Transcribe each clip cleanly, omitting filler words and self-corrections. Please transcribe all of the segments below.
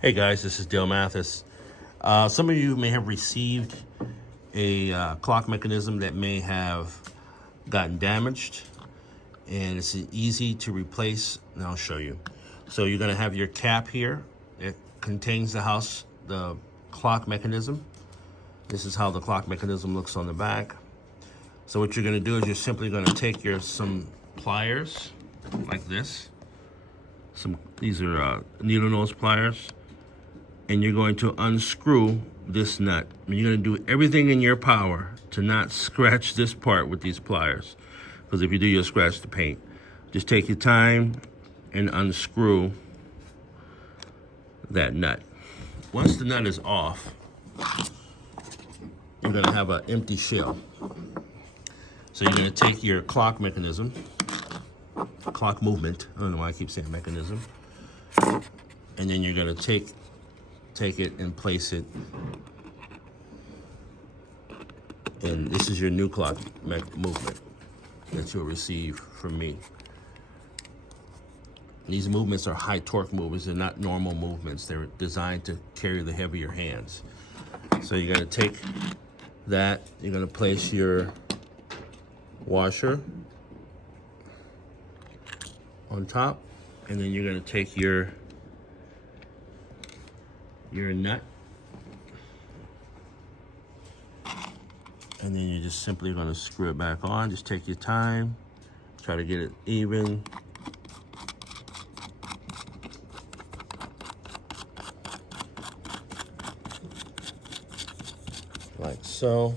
Hey guys, this is Dale Mathis. Some of you may have received a clock mechanism that may have gotten damaged, and it's easy to replace, and I'll show you. So you're going to have your cap here. It contains the clock mechanism. This is how the clock mechanism looks on the back. So what you're going to do is you're simply going to take some pliers like this. These are needle nose pliers. And you're going to unscrew this nut. And you're going to do everything in your power to not scratch this part with these pliers. Because if you do, you'll scratch the paint. Just take your time and unscrew that nut. Once the nut is off, you're going to have an empty shell. So you're going to take your clock mechanism, clock movement, I don't know why I keep saying mechanism, and then you're going to take it and place it, and this is your new clock movement that you'll receive from me. These movements are high torque movements. They're not normal movements. They're designed to carry the heavier hands. So you're going to take that, you're going to place your washer on top, and then you're going to take your nut, and then you're just simply going to screw it back on. Just take your time, try to get it even. Like so.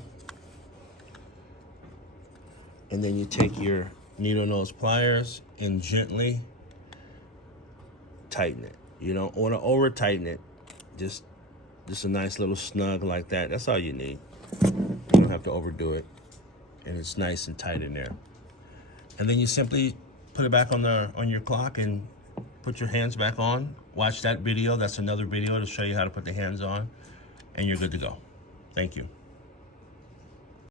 And then you take your needle nose pliers and gently tighten it. You don't want to over tighten it. Just a nice little snug like that. That's all you need. You don't have to overdo it. And it's nice and tight in there. And then you simply put it back on your clock and put your hands back on. Watch that video. That's another video to show you how to put the hands on. And you're good to go. Thank you.